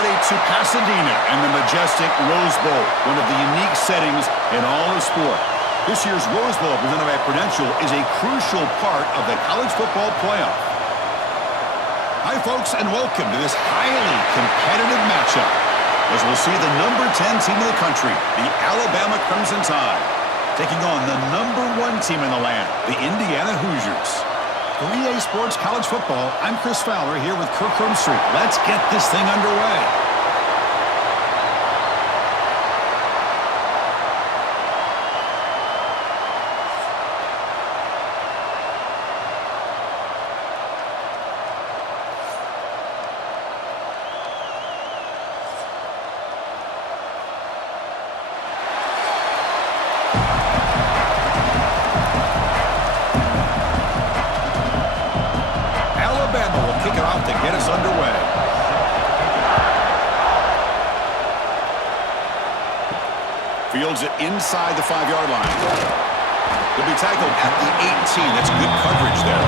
ready to Pasadena and the majestic Rose Bowl, one of the unique settings in all of sport. This year's Rose Bowl, presented by Prudential, is a crucial part of the college football playoff. Hi, folks, and welcome to this highly competitive matchup, as we'll see the number 10 team in the country, the Alabama Crimson Tide, taking on the number 1 team in the land, the Indiana Hoosiers. For EA Sports College Football, I'm Chris Fowler here with Kirk Hermstreet. Let's get this thing underway. To get us underway. Fields it inside the 5-yard line. He'll be tackled at the 18. That's good coverage there.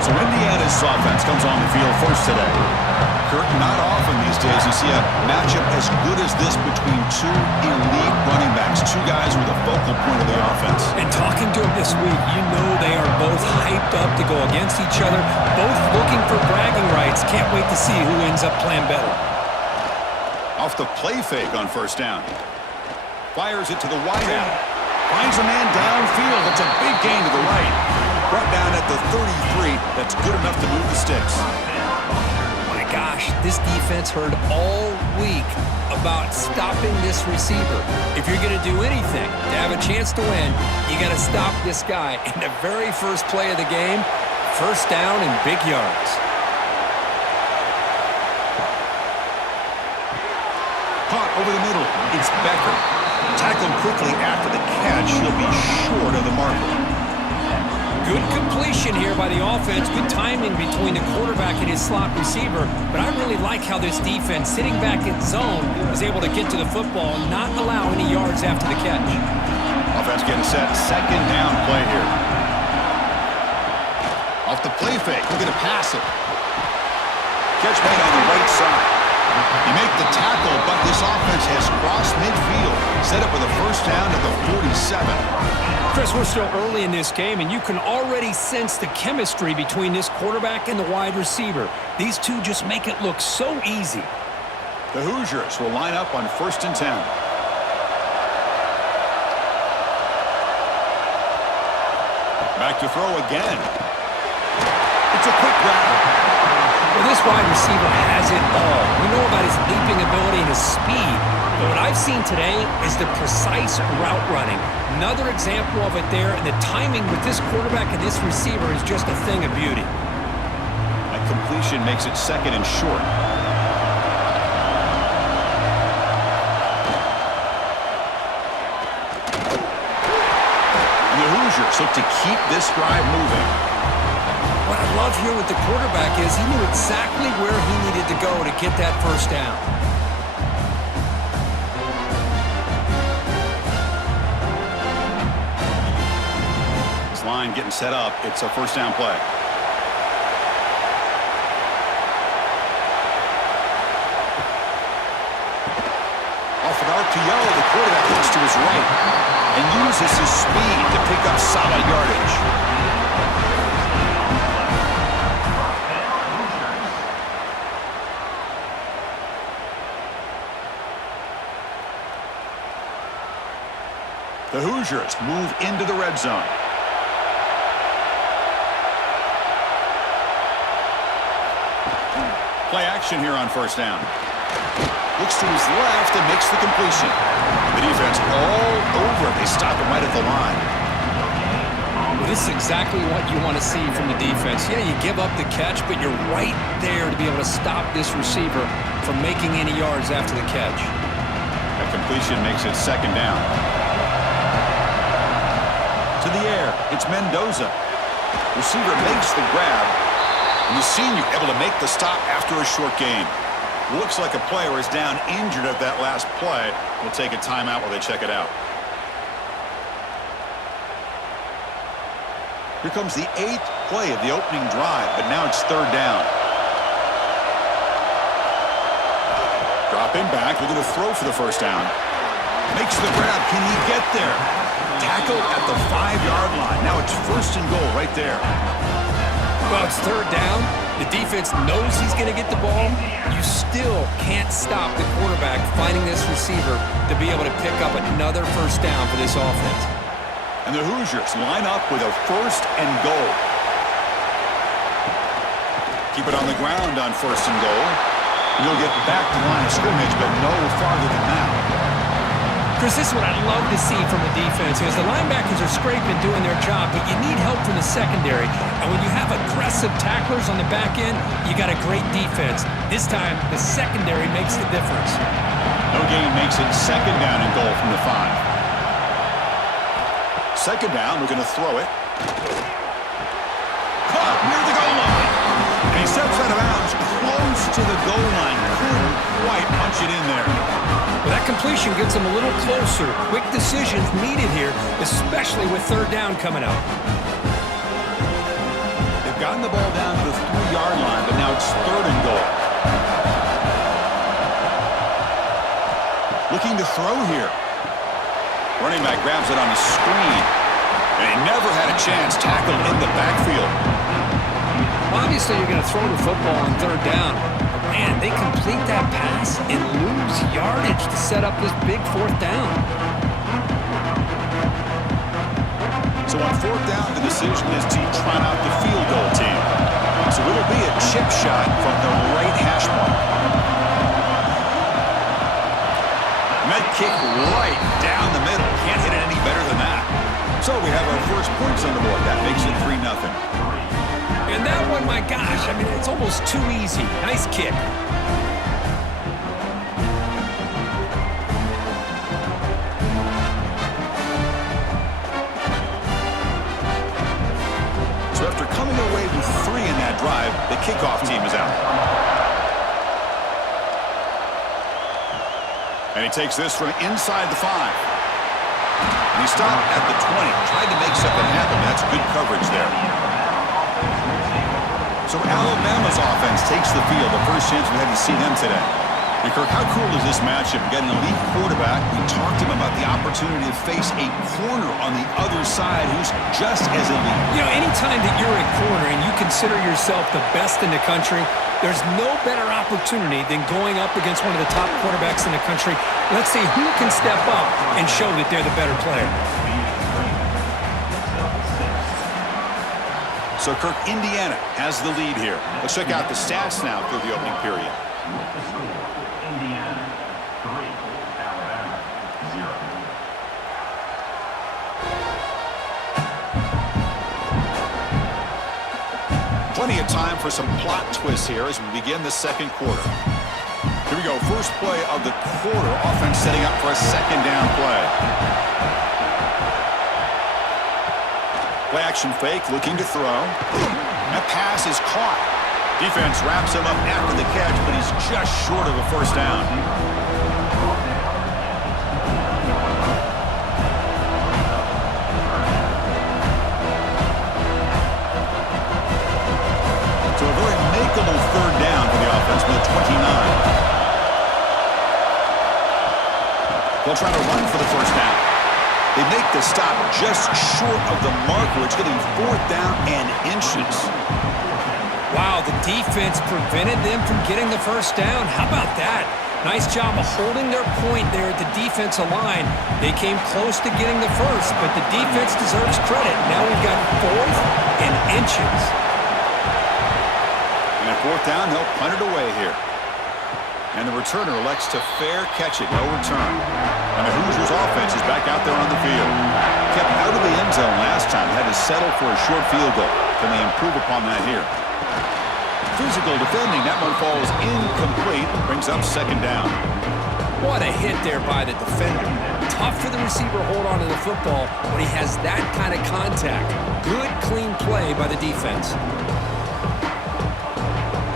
So Indiana's offense comes on the field first today. Kirk, not often these days you see a matchup as good as this between two elite running backs, two guys with a focal point of the offense. And talking to them this week, you know they are both hyped up to go against each other, both looking for bragging rights. Can't wait to see who ends up playing better. Off the play fake on first down. Fires it to the wideout. Finds a man downfield. It's a big gain to the right. Brought down at the 33. That's good enough to move the sticks. Gosh, this defense heard all week about stopping this receiver. If you're going to do anything to have a chance to win, you got to stop this guy. In the very first play of the game, first down and big yards. Caught over the middle. It's Becker. Tackled quickly after the catch. He'll be short of the marker. Good completion here by the offense. Good timing between the quarterback and his slot receiver. But I really like how this defense, sitting back in zone, is able to get to the football and not allow any yards after the catch. Offense getting set. Second down play here. Off the play fake. We're going to pass it. Catch made on the right side. You make the tackle, but this offense has crossed midfield. Set up with a first down at the 47. Chris, we're still early in this game, and you can already sense the chemistry between this quarterback and the wide receiver. These two just make it look so easy. The Hoosiers will line up on 1st and 10. Back to throw again. It's a quick grab. Well, this wide receiver has it all. We know about his leaping ability and his speed, but what I've seen today is the precise route running. Another example of it there, and the timing with this quarterback and this receiver is just a thing of beauty. That completion makes it second and short. And the Hoosiers look to keep this drive moving. What I love here with the quarterback is he knew exactly where he needed to go to get that first down. This line getting set up. It's a first down play. Off an RPO, the quarterback looks to his right and uses his speed to pick up solid yardage. The Hoosiers move into the red zone. Play action here on first down. Looks to his left and makes the completion. The defense all over. They stop him right at the line. Well, this is exactly what you want to see from the defense. Yeah, you give up the catch, but you're right there to be able to stop this receiver from making any yards after the catch. That completion makes it second down. To the air, it's Mendoza. Receiver makes the grab, and the senior able to make the stop after a short gain. Looks like a player is down injured at that last play. We'll take a timeout while they check it out. Here comes the 8th play of the opening drive, but now it's third down. Dropping back, looking to throw for the first down. Makes the grab. Can he get there? Tackled at the 5-yard line. Now it's 1st and goal right there. Well, it's 3rd down. The defense knows he's going to get the ball. You still can't stop the quarterback finding this receiver to be able to pick up another 1st down for this offense. And the Hoosiers line up with a 1st and goal. Keep it on the ground on 1st and goal. He'll get back to the line of scrimmage, but no farther than that. Chris, this is what I'd love to see from the defense is the linebackers are scraping, doing their job, but you need help from the secondary. And when you have aggressive tacklers on the back end, you got a great defense. This time, the secondary makes the difference. No gain makes it 2nd down and goal from the 5. 2nd down, we're going to throw it. Caught near the goal line. And he steps out of bounds close to the goal line. Couldn't quite punch it in there. Well, that completion gets them a little closer. Quick decisions needed here, especially with 3rd down coming up. They've gotten the ball down to the 3-yard line, but now it's 3rd and goal. Looking to throw here. Running back grabs it on the screen. And he never had a chance. Tackled in the backfield. Well, obviously, you're going to throw the football on 3rd down. Man, they complete that pass and lose yardage to set up this big 4th down. So on 4th down, the decision is to try out the field goal team. So it'll be a chip shot from the right hash mark. And that kick right down the middle. Can't hit it any better than that. So we have our first points on the board. That makes it 3-0. And that one, my gosh, I mean, it's almost too easy. Nice kick. So after coming away with 3 in that drive, the kickoff team is out. And he takes this from inside the 5. And he stopped at the 20. Tried to make something happen. That's good coverage there. So Alabama's offense takes the field. The first chance we had to see them today. And Kirk, how cool is this matchup? We got an elite quarterback. We talked to him about the opportunity to face a corner on the other side who's just as elite. You know, anytime that you're a corner and you consider yourself the best in the country, there's no better opportunity than going up against one of the top quarterbacks in the country. Let's see who can step up and show that they're the better player. So Kirk, Indiana has the lead here. Let's check out the stats now through the opening period. Indiana 3, Alabama 0. Plenty of time for some plot twists here as we begin the 2nd quarter. Here we go. First play of the quarter. Offense setting up for a 2nd down play. Play action fake, looking to throw. That pass is caught. Defense wraps him up after the catch, but he's just short of a 1st down. So a very makeable 3rd down for the offense with 29. They'll try to run for the 1st down. They make the stop just short of the marker. It's getting 4th down and inches. Wow, the defense prevented them from getting the 1st down. How about that? Nice job of holding their point there at the defensive line. They came close to getting the 1st, but the defense deserves credit. Now we've got 4th and inches. And at 4th down, they'll punt it away here. And the returner elects to fair catch it. No return. And the Hoosiers offense is back out there on the field. Kept out of the end zone last time. Had to settle for a short field goal. Can they improve upon that here? Physical defending. That one falls incomplete. Brings up 2nd down. What a hit there by the defender. Tough for the receiver to hold on to the football when he has that kind of contact. Good, clean play by the defense.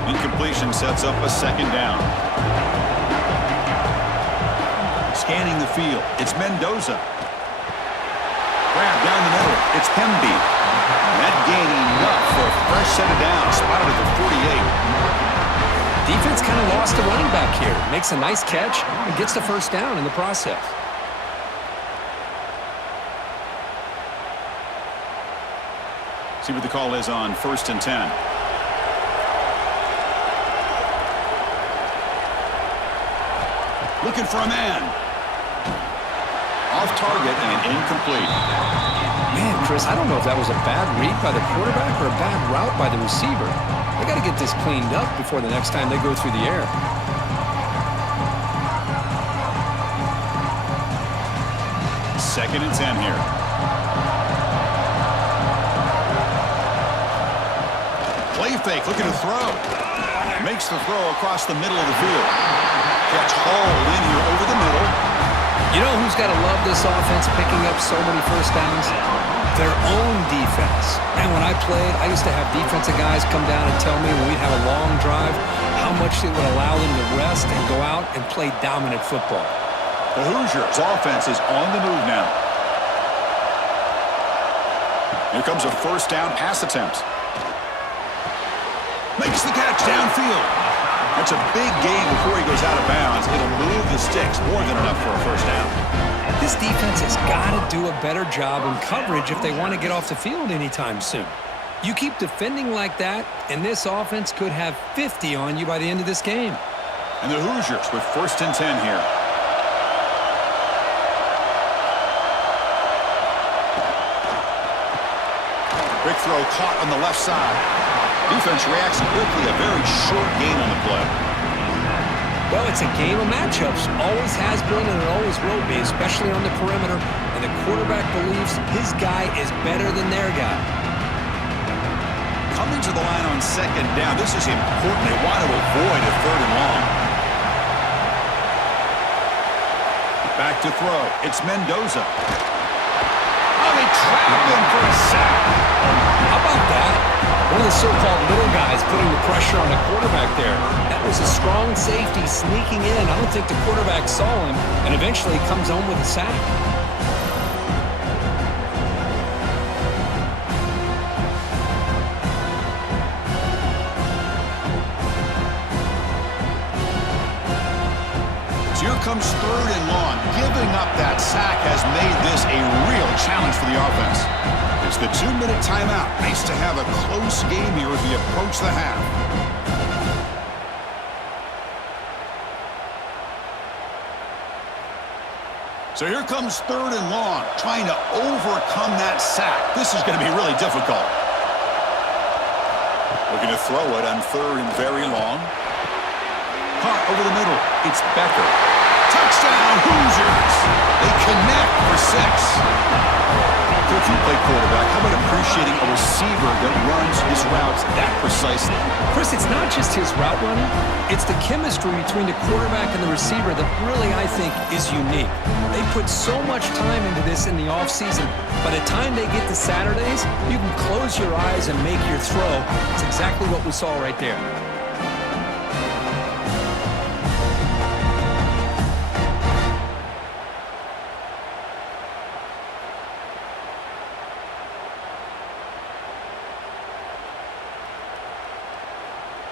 Incompletion sets up a 2nd down. Scanning the field. It's Mendoza. Grab down the middle. It's Hemby. That gain enough for a fresh set of downs. Spotted at the 48. Defense kind of lost a running back here. Makes a nice catch and gets the first down in the process. See what the call is on 1st and 10. Looking for a man. Off target and incomplete. Man, Chris, I don't know if that was a bad read by the quarterback or a bad route by the receiver. They got to get this cleaned up before the next time they go through the air. Second and 10 here. Play fake, looking to throw. Makes the throw across the middle of the field. Catch hauled in here over the middle. You know who's got to love this offense picking up so many first downs? Their own defense. And when I played, I used to have defensive guys come down and tell me when we'd have a long drive how much it would allow them to rest and go out and play dominant football. The Hoosiers' offense is on the move now. Here comes a first down pass attempt. Makes the catch downfield. That's a big gain before he goes out of bounds. It'll move the sticks more than enough for a first down. This defense has got to do a better job in coverage if they want to get off the field anytime soon. You keep defending like that, and this offense could have 50 on you by the end of this game. And the Hoosiers with 1st and 10 here. Quick throw caught on the left side. Defense reacts quickly. A very short gain on the play. Well, it's a game of matchups. Always has been and it always will be, especially on the perimeter. And the quarterback believes his guy is better than their guy. Coming to the line on 2nd down. This is important. They want to avoid a 3rd and long. Back to throw. It's Mendoza. Oh, they trap him for a sack. How about that? One of the so-called little guys putting the pressure on the quarterback there. That was a strong safety sneaking in. I don't think the quarterback saw him, and eventually comes home with a sack. So here comes 3rd and long. Giving up that sack has made this a real challenge for the offense. It's the 2-minute timeout. Nice to have a close game here as we approach the half. So here comes 3rd and long, trying to overcome that sack. This is going to be really difficult. Looking to throw it on 3rd and very long. Caught over the middle. It's Becker. Touchdown, Hoosiers! They connect for 6. If you play quarterback, how about appreciating a receiver that runs his routes that precisely? Chris, it's not just his route running. It's the chemistry between the quarterback and the receiver that really, I think, is unique. They put so much time into this in the offseason. By the time they get to Saturdays, you can close your eyes and make your throw. It's exactly what we saw right there.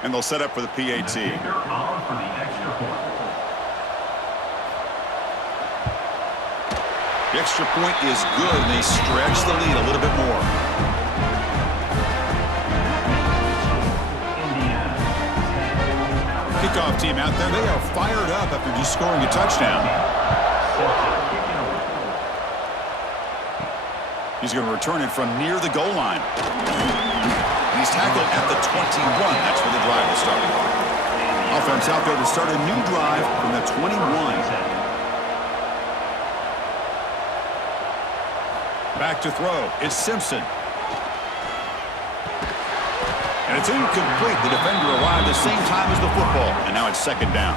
And they'll set up for the PAT. The kicker on for the extra point. The extra point is good, and they stretch the lead a little bit more. Kickoff team out there. They are fired up after just scoring a touchdown. He's going to return it from near the goal line. He's tackled at the 21. That's where the drive will start. Offense out there to start a new drive from the 21. Back to throw. It's Simpson. And it's incomplete. The defender arrived at the same time as the football. And now it's 2nd down.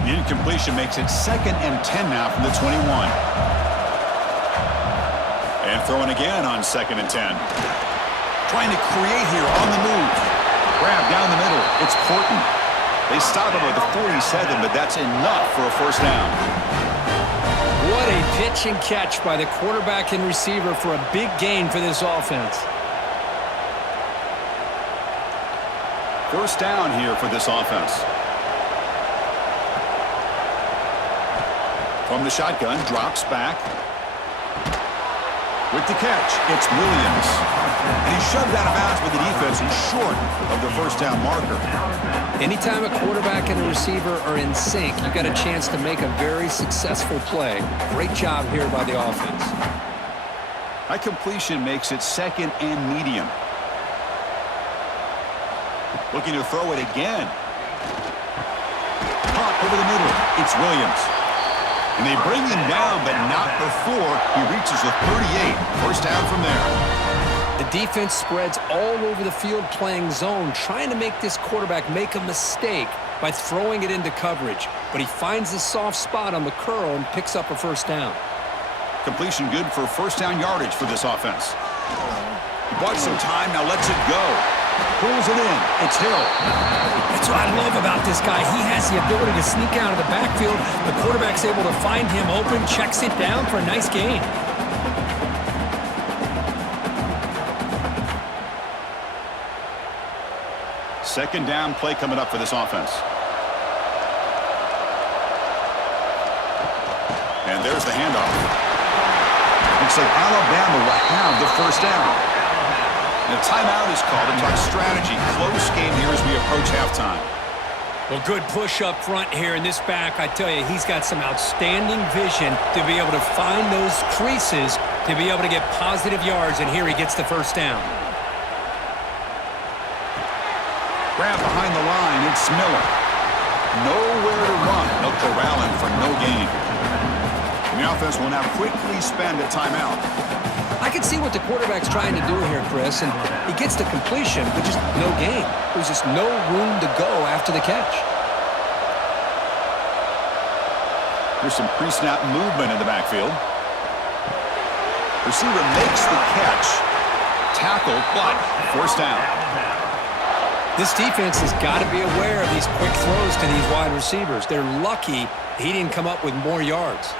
The incompletion makes it 2nd and 10 now from the 21. And throwing again on 2nd and 10. Trying to create here on the move. Grab down the middle. It's Porton. They stop him at the 47, but that's enough for a first down. pitch and catch by the quarterback and receiver for a big gain for this offense. First down here for this offense. From the shotgun, drops back. With the catch, it's Williams. And he shoved out of bounds with the defense and short of the first down marker. Anytime a quarterback and a receiver are in sync, you got a chance to make a very successful play. Great job here by the offense. That completion makes it second and medium. Looking to throw it again. Pop over the middle. It's Williams. And they bring him down, but not before he reaches the 38. First down from there. The defense spreads all over the field playing zone, trying to make this quarterback make a mistake by throwing it into coverage. But he finds the soft spot on the curl and picks up a first down. Completion good for first down yardage for this offense. He bought some time, now lets it go. Pulls it in. It's Hill. That's what I love about this guy. He has the ability to sneak out of the backfield. The quarterback's able to find him open, checks it down for a nice gain. Second down play coming up for this offense. And there's the handoff. Looks like Alabama will have the first down. And a timeout is called to talk strategy. Close game here as we approach halftime. Well, good push up front here in this back. I tell you, he's got some outstanding vision to be able to find those creases to be able to get positive yards, and here he gets the first down. Grab behind the line, it's Miller. Nowhere to run. They'll corral him for no gain. And the offense will now quickly spend a timeout. I can see what the quarterback's trying to do here, Chris, and he gets the completion, but just no gain. There's just no room to go after the catch. There's some pre-snap movement in the backfield. Receiver makes the catch. Tackled, but first down. This defense has got to be aware of these quick throws to these wide receivers. They're lucky he didn't come up with more yards.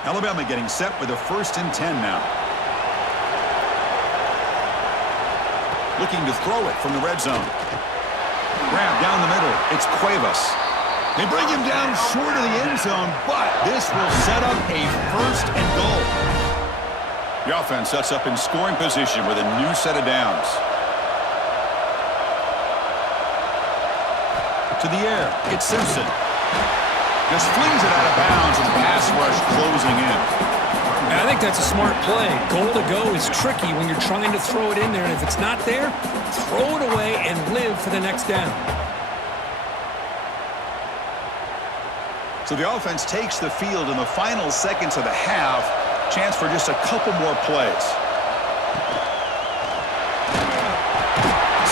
Alabama getting set with a 1st and 10 now. Looking to throw it from the red zone. Grab down the middle. It's Cuevas. They bring him down short of the end zone, but this will set up a 1st and goal. The offense sets up in scoring position with a new set of downs. To the air. It's Simpson. Just flings it out of bounds and pass rush closing in. I think that's a smart play. Goal to go is tricky when you're trying to throw it in there, and if it's not there, throw it away and live for the next down. So the offense takes the field in the final seconds of the half. Chance for just a couple more plays.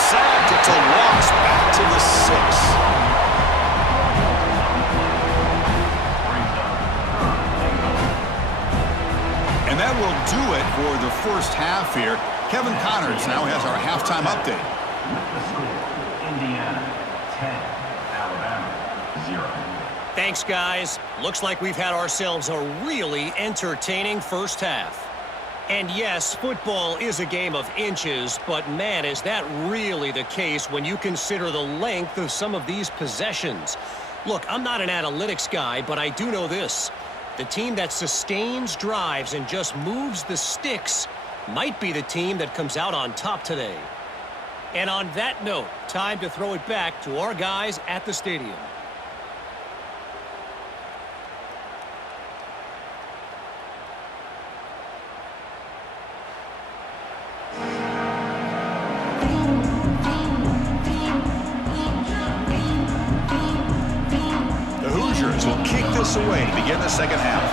Sacked. It's a loss back to the 6. And that will do it for the first half here. Kevin Connors now has our halftime update. The score, Indiana 10, Alabama 0. Thanks, guys. Looks like we've had ourselves a really entertaining first half. And yes, football is a game of inches, but man, is that really the case when you consider the length of some of these possessions. Look, I'm not an analytics guy, but I do know this. The team that sustains drives and just moves the sticks might be the team that comes out on top today. And on that note, time to throw it back to our guys at the stadium. The Hoosiers will kick this away to begin the second half.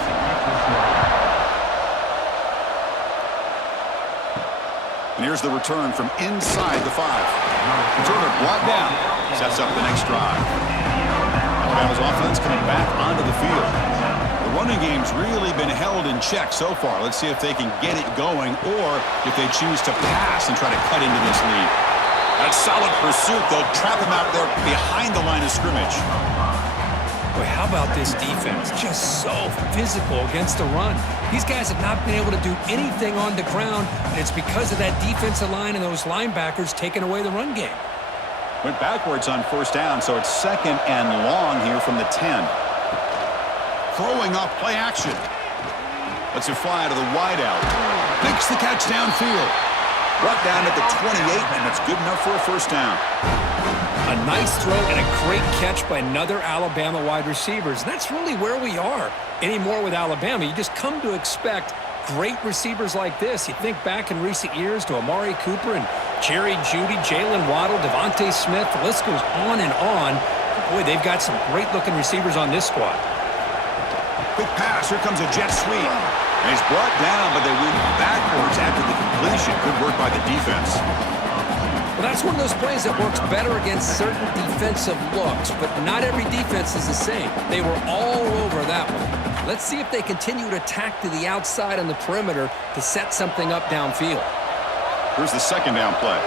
And here's the return from inside the 5. Returner brought down. Sets up the next drive. Alabama's offense coming back onto the field. The running game's really been held in check so far. Let's see if they can get it going or if they choose to pass and try to cut into this lead. That's solid pursuit. They'll trap him out there behind the line of scrimmage. Boy, how about this defense? Just so physical against the run. These guys have not been able to do anything on the ground, and it's because of that defensive line and those linebackers taking away the run game. Went backwards on first down, so it's 2nd and long here from the 10. Throwing off play action. Lets it fly to the wideout. Makes the catch downfield. Brought down at the 28, and it's good enough for a first down. A nice throw and a great catch by another Alabama wide receivers. And that's really where we are anymore with Alabama. You just come to expect great receivers like this. You think back in recent years to Amari Cooper and Jerry Jeudy, Jalen Waddle, Devontae Smith. The list goes on and on. Boy, they've got some great-looking receivers on this squad. Quick pass. Here comes a jet sweep. And he's brought down, but they went backwards after the completion. Good work by the defense. Well, that's one of those plays that works better against certain defensive looks, but not every defense is the same. They were all over that one. Let's see if they continue to attack to the outside on the perimeter to set something up downfield. Here's the 2nd down play.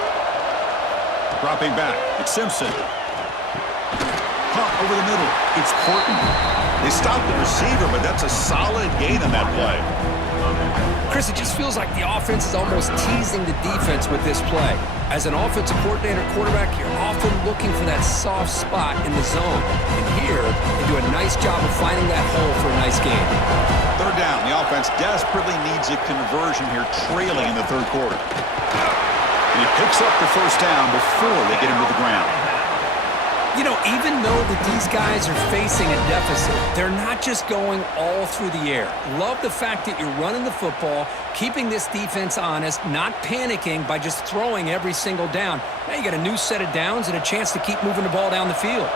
Dropping back. It's Simpson. Caught over the middle. It's Horton. They stopped the receiver, but that's a solid gain on that play. Chris, it just feels like the offense is almost teasing the defense with this play. As an offensive coordinator quarterback, you're often looking for that soft spot in the zone. And here, they do a nice job of finding that hole for a nice gain. 3rd down. The offense desperately needs a conversion here, trailing in the 3rd quarter. And he picks up the first down before they get him to the ground. You know, even though that these guys are facing a deficit, they're not just going all through the air. Love the fact that you're running the football, keeping this defense honest, not panicking by just throwing every single down. Now you got a new set of downs and a chance to keep moving the ball down the field.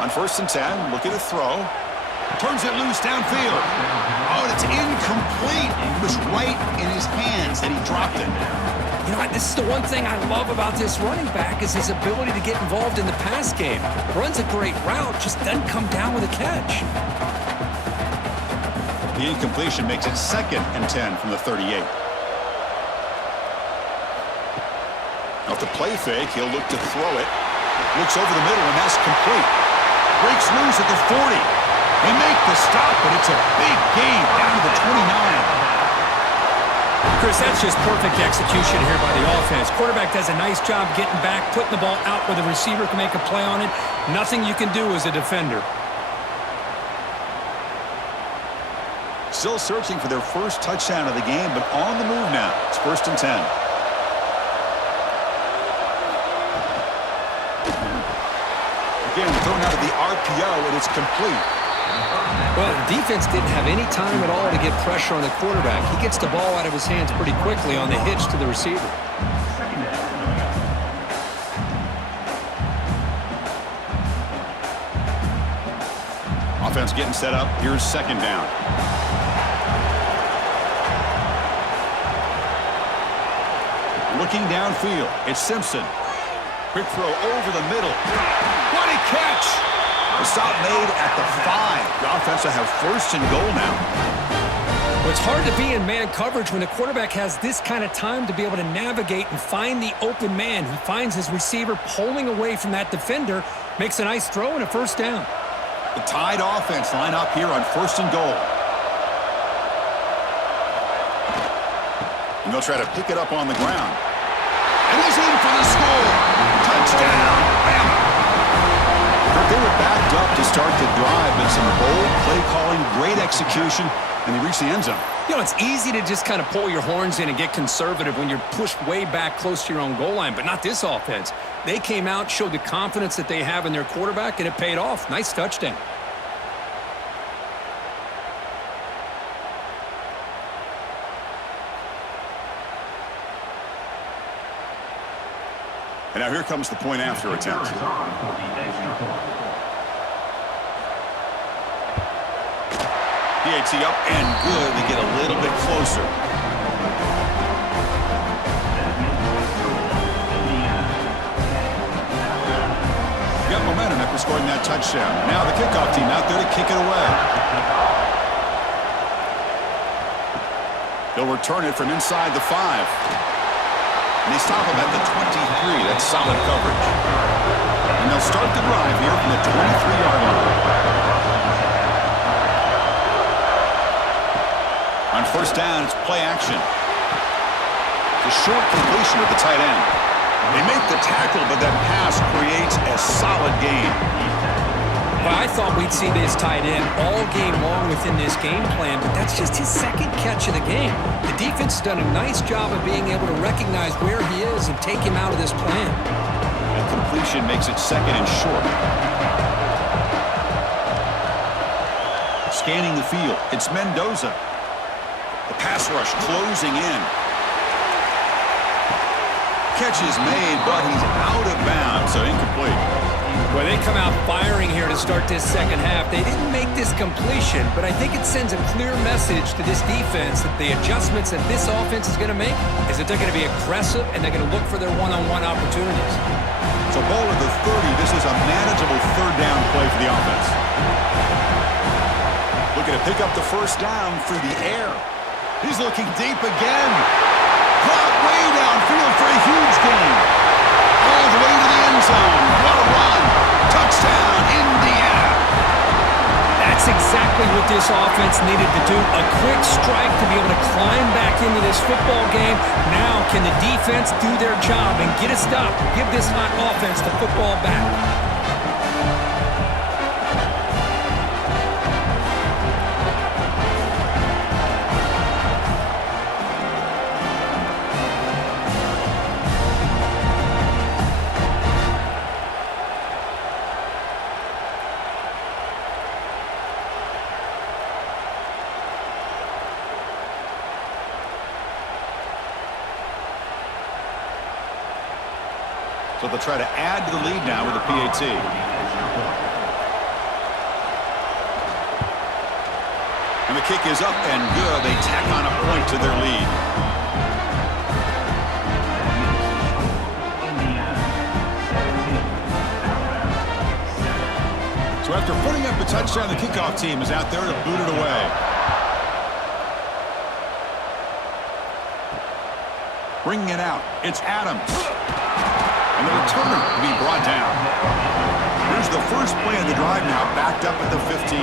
On 1st and 10, look at the throw. Turns it loose downfield. Oh, and it's incomplete. It was right in his hands that he dropped it. You know, this is the one thing I love about this running back is his ability to get involved in the pass game. Runs a great route, just doesn't come down with a catch. The incompletion makes it 2nd and 10 from the 38. Off the play fake, he'll look to throw it. Looks over the middle, and that's complete. Breaks loose at the 40. They make the stop, but it's a big gain down to the 29. Chris, that's just perfect execution here by the offense. Quarterback does a nice job getting back, putting the ball out where the receiver can make a play on it. Nothing you can do as a defender. Still searching for their first touchdown of the game, but on the move now. It's 1st and 10. Again, thrown out of the RPO, and it's complete. Well, the defense didn't have any time at all to get pressure on the quarterback. He gets the ball out of his hands pretty quickly on the hitch to the receiver. Offense getting set up. Here's 2nd down. Looking downfield. It's Simpson. Quick throw over the middle. What a catch! The stop made at the 5. The offense will have 1st and goal now. Well, it's hard to be in man coverage when the quarterback has this kind of time to be able to navigate and find the open man. He finds his receiver pulling away from that defender, makes a nice throw and a first down. The Tide offense line up here on 1st and goal. And they'll try to pick it up on the ground. And he's in for the score. Touchdown, Bama. They were backed up to start the drive, but some bold play calling, great execution, and they reached the end zone. You know, it's easy to just kind of pull your horns in and get conservative when you're pushed way back close to your own goal line, but not this offense. They came out, showed the confidence that they have in their quarterback, and it paid off. Nice touchdown. And now here comes the point after attempt. PAT up and good to get a little bit closer. Got momentum after scoring that touchdown. Now the kickoff team out there to kick it away. They'll return it from inside the 5. And they stop him at the 23. That's solid coverage. they'll start the drive here from the 23-yard line. On first down, it's play action. The short completion of the tight end. They make the tackle, but that pass creates a solid gain. Well, I thought we'd see this tight end all game long within this game plan, but that's just his second catch of the game. The defense has done a nice job of being able to recognize where he is and take him out of this plan. That completion makes it second and short. Scanning the field, it's Mendoza. The pass rush closing in. Catch is made, but he's out of bounds, so incomplete. Well, they come out firing here to start this second half. They didn't make this completion, but I think it sends a clear message to this defense that the adjustments that this offense is going to make is that they're going to be aggressive and they're going to look for their one-on-one opportunities. So ball at the 30. This is a manageable third down play for the offense. Looking to pick up the first down through the air. He's looking deep again. Caught way downfield for a huge gain. All the way to the end zone. What a run. Touchdown, Indiana. That's exactly what this offense needed to do. A quick strike to be able to climb back into this football game. Now can the defense do their job and get a stop? Give this hot offense the football back. So they'll try to add to the lead now with a PAT. And the kick is up and good. They tack on a point to their lead. So after putting up a touchdown, the kickoff team is out there to boot it away. Bringing it out, it's Adams. And the return to be brought down. Here's the first play of the drive now, backed up at the 15.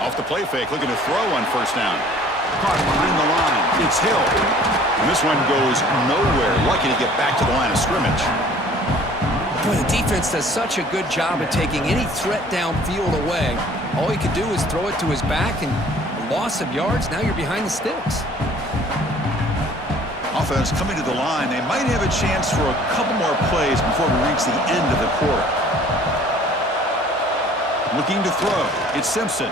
Off the play fake, looking to throw on first down. Caught behind the line. It's Hill. And this one goes nowhere. Lucky to get back to the line of scrimmage. Boy, the defense does such a good job of taking any threat downfield away. All he could do is throw it to his back, and a loss of yards, now you're behind the sticks. Offense coming to the line. They might have a chance for a couple more plays before we reach the end of the quarter. Looking to throw. It's Simpson.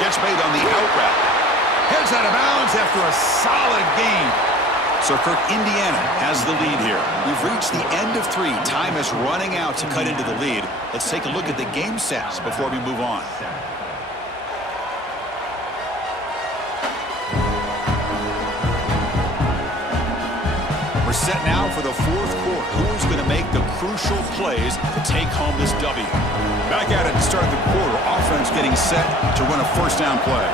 Catch made on the out route. Heads out of bounds after a solid gain. So Kirk, Indiana has the lead here. We've reached the end of 3. Time is running out to cut into the lead. Let's take a look at the game stats before we move on. We're set now for the fourth quarter. Who's going to make the crucial plays to take home this W? Back at it to start the quarter. Offense getting set to run a first down play.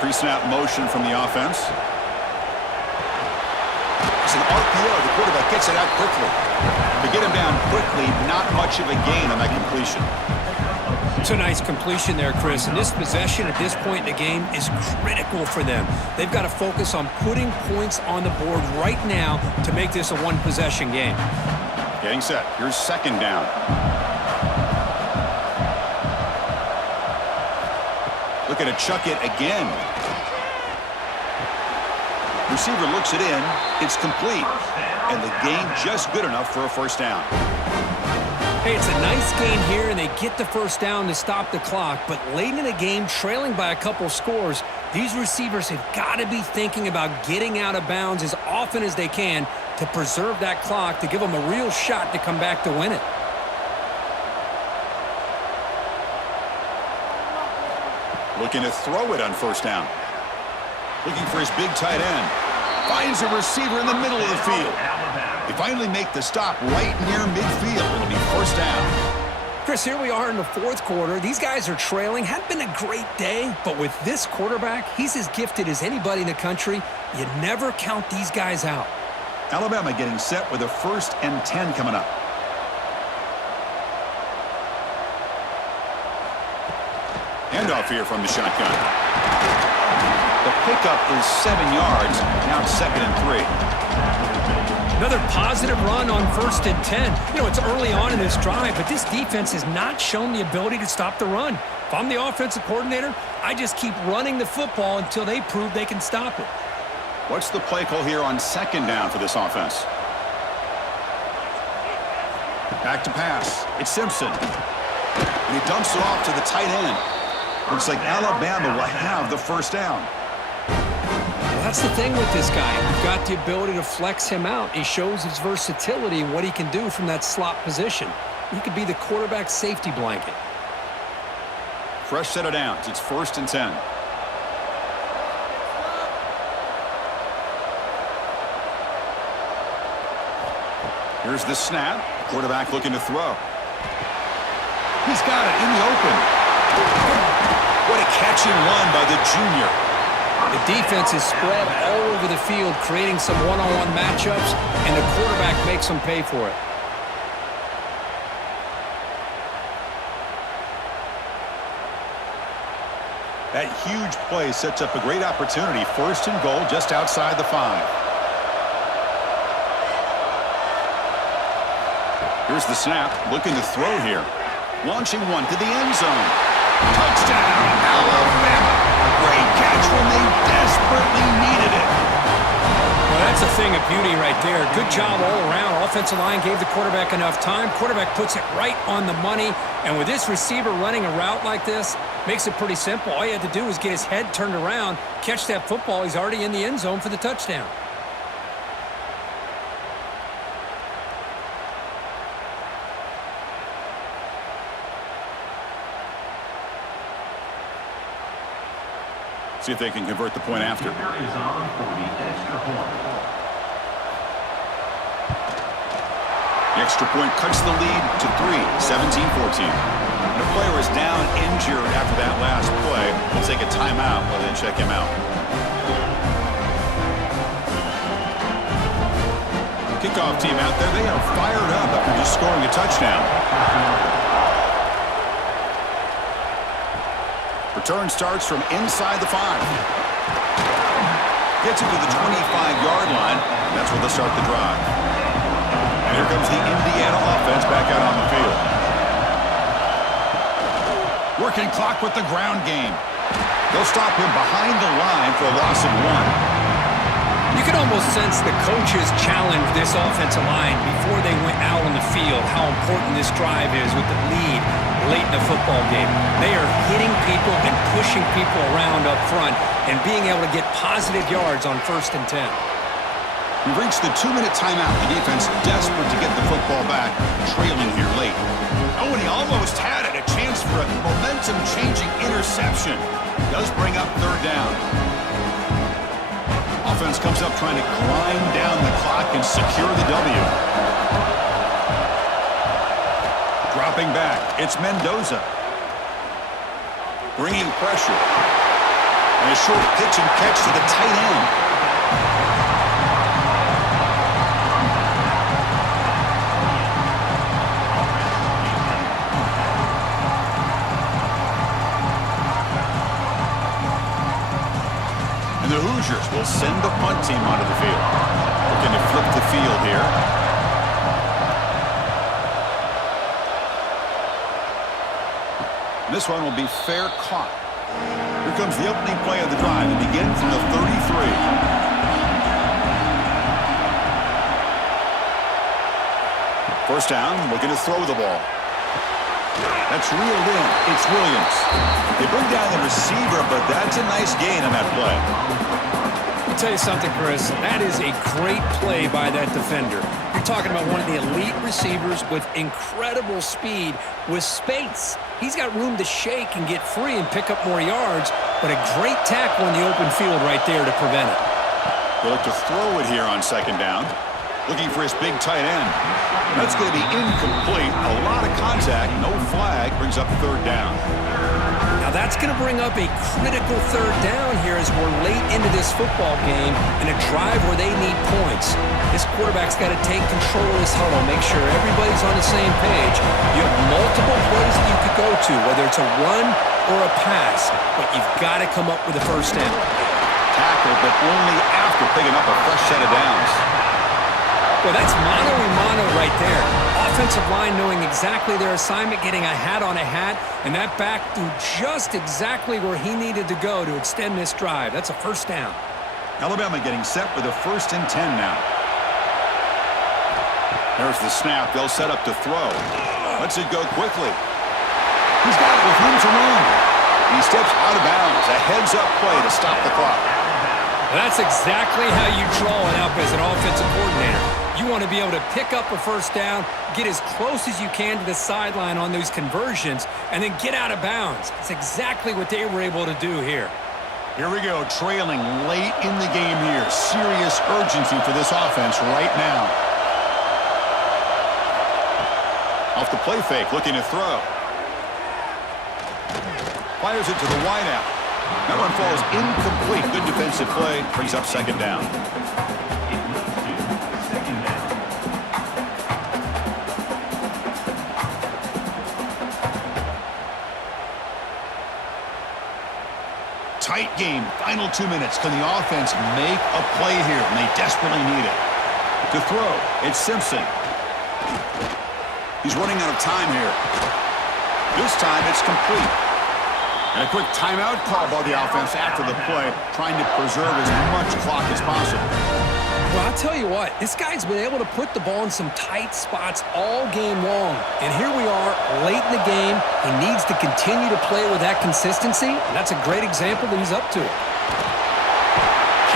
Pre-snap motion from the offense. It's an RPO. The quarterback gets it out quickly. To get him down quickly, not much of a gain on that completion. It's a nice completion there, Chris. And this possession at this point in the game is critical for them. They've got to focus on putting points on the board right now to make this a one-possession game. Getting set. Here's second down. Looking to chuck it again. Receiver looks it in. It's complete. And the gain just good enough for a first down. Hey, it's a nice gain here, and they get the first down to stop the clock. But late in the game, trailing by a couple scores, these receivers have got to be thinking about getting out of bounds as often as they can to preserve that clock, to give them a real shot to come back to win it. Looking to throw it on first down. Looking for his big tight end. Finds a receiver in the middle of the field. They finally make the stop right near midfield. It'll be first down. Chris, here we are in the fourth quarter. These guys are trailing. Hadn't been a great day, but with this quarterback, he's as gifted as anybody in the country. You never count these guys out. Alabama getting set with a 1st and 10 coming up. Handoff here from the shotgun. The pickup is 7 yards. Now it's 2nd and 3. Another positive run on 1st and 10. You know, it's early on in this drive, but this defense has not shown the ability to stop the run. If I'm the offensive coordinator, I just keep running the football until they prove they can stop it. What's the play call here on 2nd down for this offense? Back to pass. It's Simpson. And he dumps it off to the tight end. Looks like Alabama will have the 1st down. Well, that's the thing with this guy. You've got the ability to flex him out. He shows his versatility and what he can do from that slot position. He could be the quarterback's safety blanket. Fresh set of downs. It's 1st and 10. Here's the snap. Quarterback looking to throw. He's got it in the open. What a catch and run by the junior. The defense is spread all over the field, creating some one-on-one matchups, and the quarterback makes them pay for it. That huge play sets up a great opportunity. 1st and goal just outside the 5. Here's the snap, looking to throw here. Launching one to the end zone. Touchdown, Alabama. Great catch when they desperately needed it. Well, that's a thing of beauty right there. Good job all around. Offensive line gave the quarterback enough time. Quarterback puts it right on the money. And with this receiver running a route like this, makes it pretty simple. All you had to do was get his head turned around, catch that football. He's already in the end zone for the touchdown. See if they can convert the point after. Is on for the extra point. The extra point cuts the lead to 3, 17-14. The player is down injured after that last play. We'll take a timeout and then check him out. Kickoff team out there, they are fired up after just scoring a touchdown. Return starts from inside the 5. Gets it to the 25-yard line, and that's where they'll start the drive. And here comes the Indiana offense back out on the field. Working clock with the ground game. They'll stop him behind the line for a loss of 1. You can almost sense the coaches challenge this offensive line before they went out on the field, how important this drive is with the lead late in the football game. They are hitting people and pushing people around up front and being able to get positive yards on 1st and 10. We've reached the 2-minute timeout. The defense desperate to get the football back, trailing here late. Oh, and he almost had it. A chance for a momentum-changing interception. Does bring up 3rd down. Offense comes up trying to grind down the clock and secure the W. Dropping back, it's Mendoza. Bringing pressure. And a short pitch and catch to the tight end. And the Hoosiers will send the punt team onto the field. Looking to flip the field here. This one will be fair caught. Here comes the opening play of the drive. It begins from the 33. First down, looking to throw the ball. That's reeled in. It's Williams. They bring down the receiver, but that's a nice gain on that play. Let me tell you something, Chris. That is a great play by that defender. You're talking about one of the elite receivers with incredible speed, with space. He's got room to shake and get free and pick up more yards, but a great tackle in the open field right there to prevent it. They'll look to throw it here on 2nd down. Looking for his big tight end. That's going to be incomplete. A lot of contact. No flag. Brings up third down. Now that's going to bring up a critical third down here as we're late into this football game in a drive where they need points. This quarterback's got to take control of this huddle, make sure everybody's on the same page. You have multiple plays that you could go to, whether it's a run or a pass, but you've got to come up with a first down. Tackle, but only after picking up a fresh set of downs. Well, that's mano-a-mano right there. Offensive line knowing exactly their assignment, getting a hat on a hat, and that back threw just exactly where he needed to go to extend this drive. That's a first down. Alabama getting set with a 1st and 10 now. There's the snap. They'll set up to throw. Lets it go quickly. He's got it with room to run. He steps out of bounds. A heads-up play to stop the clock. That's exactly how you draw it up as an offensive coordinator. You want to be able to pick up a first down, get as close as you can to the sideline on those conversions, and then get out of bounds. It's exactly what they were able to do here. Here we go, trailing late in the game here. Serious urgency for this offense right now. Off the play fake, looking to throw. Fires it to the wideout. That one falls incomplete. Good defensive play. Brings up second down. Tight game. Final 2 minutes. Can the offense make a play here? And they desperately need it. To throw, it's Simpson. He's running out of time here. This time it's complete. And a quick timeout call by the offense after the play, trying to preserve as much clock as possible. Well, I'll tell you what, this guy's been able to put the ball in some tight spots all game long. And here we are, late in the game. He needs to continue to play with that consistency, and that's a great example that he's up to it.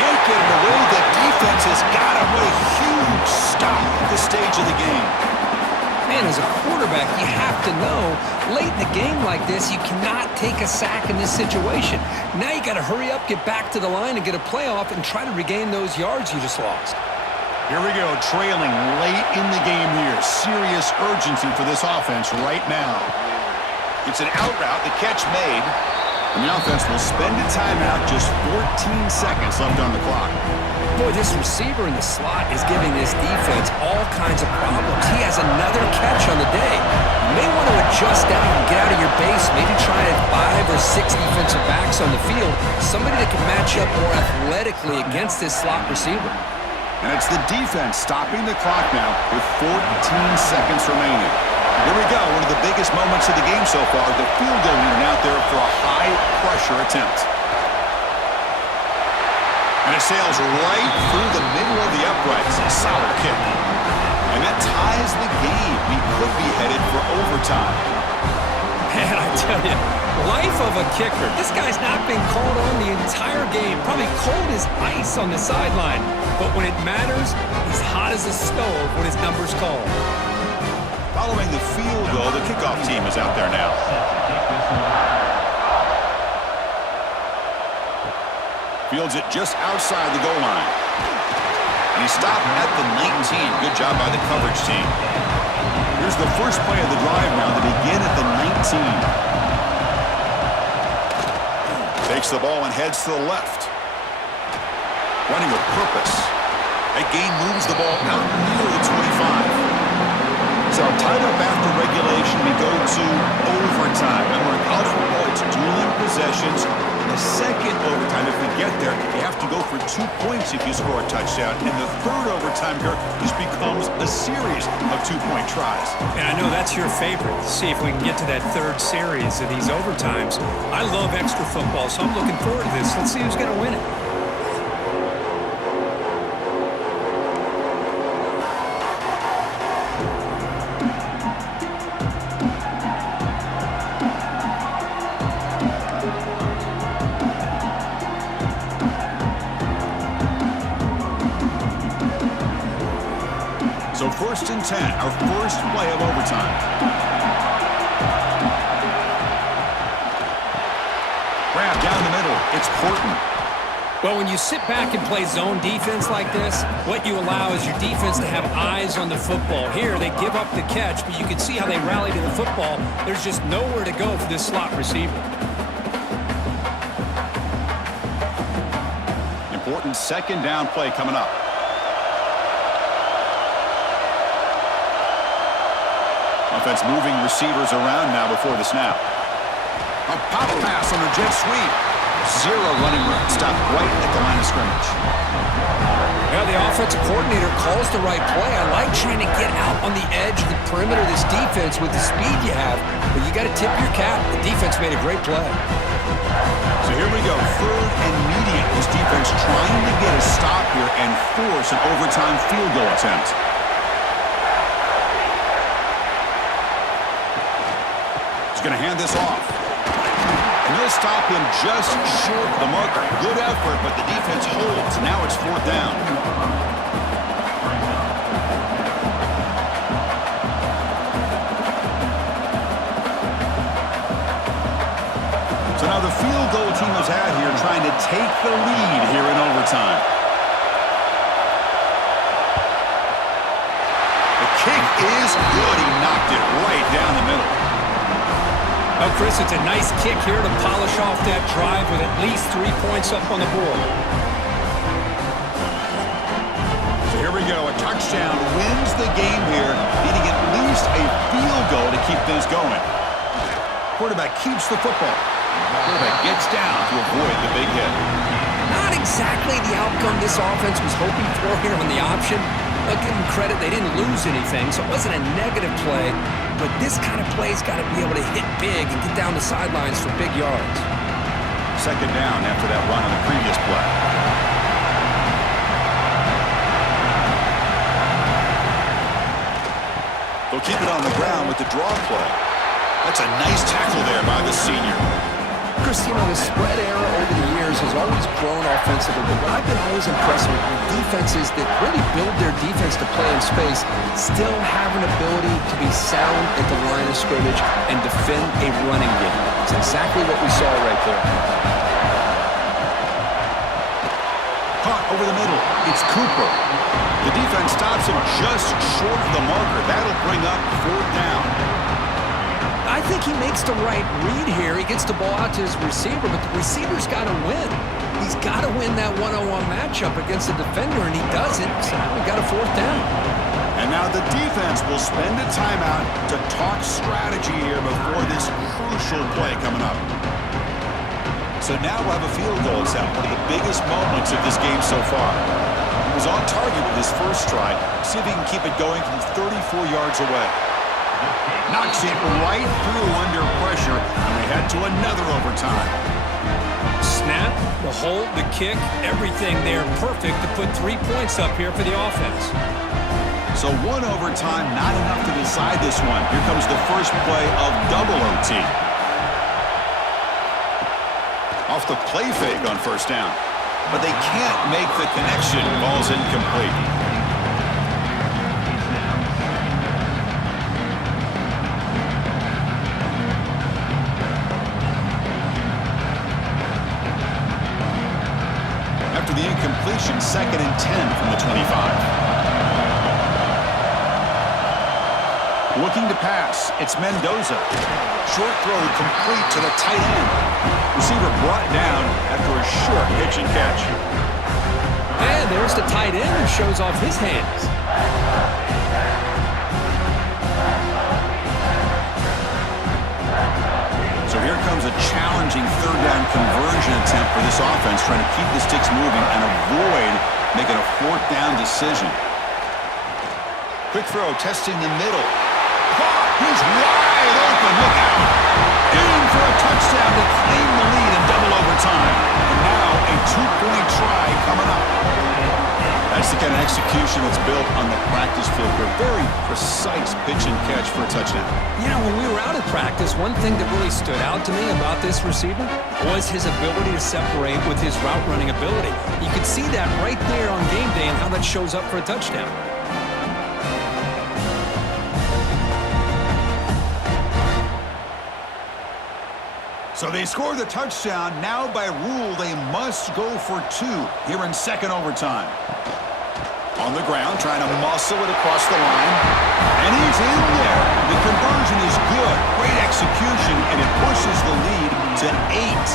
Can't get it away. The defense has got him with a huge stop at this stage of the game. Man, as a quarterback, you have to know, late in the game like this, you cannot take a sack in this situation. Now you got to hurry up, get back to the line, and get a playoff and try to regain those yards you just lost. Here we go, trailing late in the game here. Serious urgency for this offense right now. It's an out route, the catch made, and the offense will spend a timeout, just 14 seconds left on the clock. Boy, this receiver in the slot is giving this defense all kinds of problems. He has another catch on the day. You may want to adjust out and get out of your base, maybe try 5 or 6 defensive backs on the field, somebody that can match up more athletically against this slot receiver. And it's the defense stopping the clock now with 14 seconds remaining. Here we go, one of the biggest moments of the game so far, the field goal unit out there for a high-pressure attempt. And it sails right through the middle of the uprights. A solid kick. And that ties the game. We could be headed for overtime. Man, I tell you, life of a kicker. This guy's not been called on the entire game. Probably cold as ice on the sideline. But when it matters, he's hot as a stove when his number's called. Following the field goal, the kickoff team is out there now. Fields it just outside the goal line. And he stopped at the 19. Good job by the coverage team. Here's the first play of the drive now to begin at the 19. Takes the ball and heads to the left. Running with purpose. That gain moves the ball out near the 25. So tied up after regulation, we go to overtime. And we're in college football, it's dueling possessions. The second overtime, if we get there, you have to go for 2 points if you score a touchdown. And the third overtime here, this becomes a series of 2-point tries. And I know that's your favorite. See if we can get to that third series of these overtimes. I love extra football, so I'm looking forward to this. Let's see who's going to win it. So 1st and 10, our first play of overtime. Grab down the middle. It's Horton. Well, when you sit back and play zone defense like this, what you allow is your defense to have eyes on the football. Here, they give up the catch, but you can see how they rally to the football. There's just nowhere to go for this slot receiver. Important second down play coming up. Offense moving receivers around now before the snap. A pop pass on the jet sweep. Zero running room. Stopped right at the line of scrimmage. Well, the offensive coordinator calls the right play. I like trying to get out on the edge of the perimeter of this defense with the speed you have, but you got to tip your cap. The defense made a great play. So here we go, 3rd and medium. This defense trying to get a stop here and force an overtime field goal attempt. He's going to hand this off. And they'll stop him just short of the marker. Good effort, but the defense holds. Now it's 4th down. So now the field goal team has had here trying to take the lead here in overtime. The kick is good. He knocked it right down the middle. Oh, Chris, it's a nice kick here to polish off that drive with at least 3 points up on the board. So here we go. A touchdown wins the game here, needing at least a field goal to keep things going. Quarterback keeps the football. Quarterback gets down to avoid the big hit. Not exactly the outcome this offense was hoping for here on the option. I'll give them credit, they didn't lose anything, so it wasn't a negative play. But this kind of play's got to be able to hit big and get down the sidelines for big yards. Second down after that run on the previous play. They'll keep it on the ground with the draw play. That's a nice tackle there by the senior. Chris, you know, the spread era over the years has always grown offensively, but what I've been always impressed with defenses that really build their defense to play in space still have an ability to be sound at the line of scrimmage and defend a running game. It's exactly what we saw right there. Caught over the middle. It's Cooper. The defense stops him just short of the marker. That'll bring up 4th down. I think he makes the right read here. He gets the ball out to his receiver, but the receiver's got to win. He's got to win that one-on-one matchup against the defender, and he doesn't. So now we got a 4th down. And now the defense will spend a timeout to talk strategy here before this crucial play coming up. So now we'll have a field goal attempt, one of the biggest moments of this game so far. He was on target with his first try. See if he can keep it going from 34 yards away. Knocks it right through under pressure, and they head to another overtime. Snap, the hold, the kick, everything there perfect to put 3 points up here for the offense. So one overtime, not enough to decide this one. Here comes the first play of double OT. Off the play fake on 1st down. But they can't make the connection. Ball's incomplete. After the incompletion, 2nd and 10 from the 25. Looking to pass, it's Mendoza. Short throw complete to the tight end. Receiver brought down after a short pitch and catch. And there's the tight end who shows off his hands. So here comes a challenging 3rd down conversion attempt for this offense, trying to keep the sticks moving and avoid making a 4th down decision. Quick throw, testing the middle. He's wide open. Look out. In for a touchdown to claim the lead in double overtime. And now a 2-point try coming up. That's the kind of execution that's built on the practice field. A very precise pitch and catch for a touchdown. You know, when we were out at practice, one thing that really stood out to me about this receiver was his ability to separate with his route running ability. You could see that right there on game day and how that shows up for a touchdown. So they score the touchdown. Now by rule, they must go for 2 here in second overtime. On the ground, trying to muscle it across the line. And he's in there. The conversion is good. Great execution, and it pushes the lead to 8.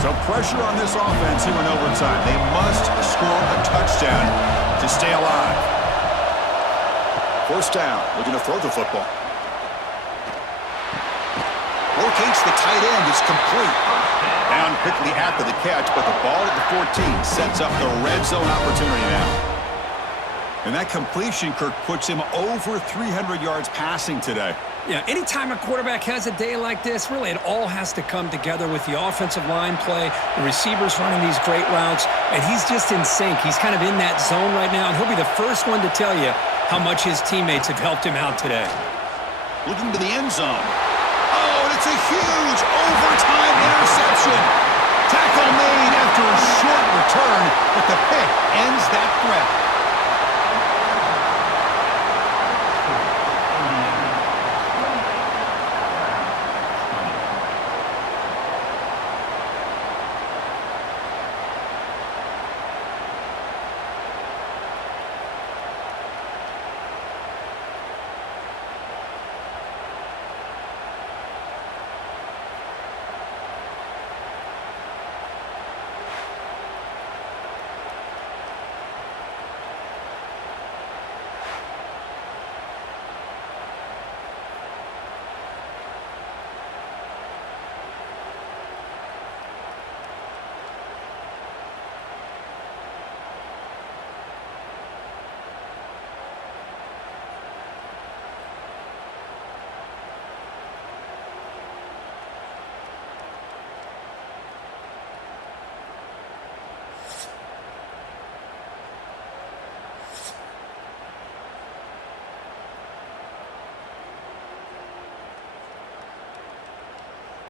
So pressure on this offense here in overtime. They must score a touchdown to stay alive. First down, looking to throw the football. Locates the tight end. It's complete. Down quickly after the catch, but the ball at the 14 sets up the red zone opportunity now. And that completion, Kirk, puts him over 300 yards passing today. Yeah, anytime a quarterback has a day like this, really it all has to come together with the offensive line play, the receivers running these great routes, and he's just in sync. He's kind of in that zone right now, and he'll be the first one to tell you how much his teammates have helped him out today. Looking to the end zone. Oh, and it's a huge overtime interception. Tackle made after a short return, but the pick ends that threat.